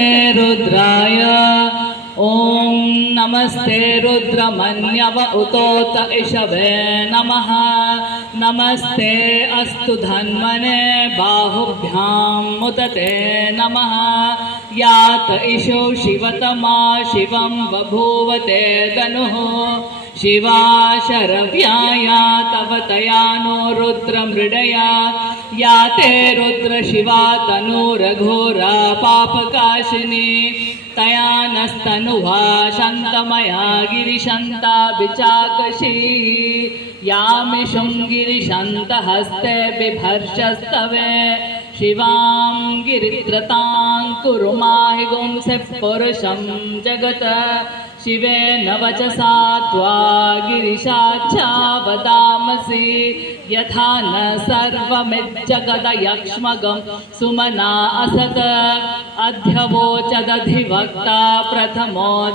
रुद्राय ॐ नमस्ते रुद्रमन्यव उतोत इषवे नमः। नमस्ते अस्तु धन्वने बाहुभ्यां मुदते नमः। यात इषो शिवतमा शिवं बभूवते धनुः। शिवा शरव्याया तव तया नो रुद्रमृडया। या ते रुद्र शिवा तनुरघोरा पापकाशिनी। तया नस्तनुवा शन्तमया गिरिशन्ता विचाकशी। यामिषुं गिरिशन्तहस्ते बिभर्षस्तवे। शिवां गिरित्रतां कुरु माहि गुंसिः पुरुषं जगत्। शिवेन वचसा त्वा गिरिशाख्या वदामसि। यथा न सर्वमिज्जगदयक्ष्मगं सुमना असत्। अध्यवोचदधिवक्ता प्रथमो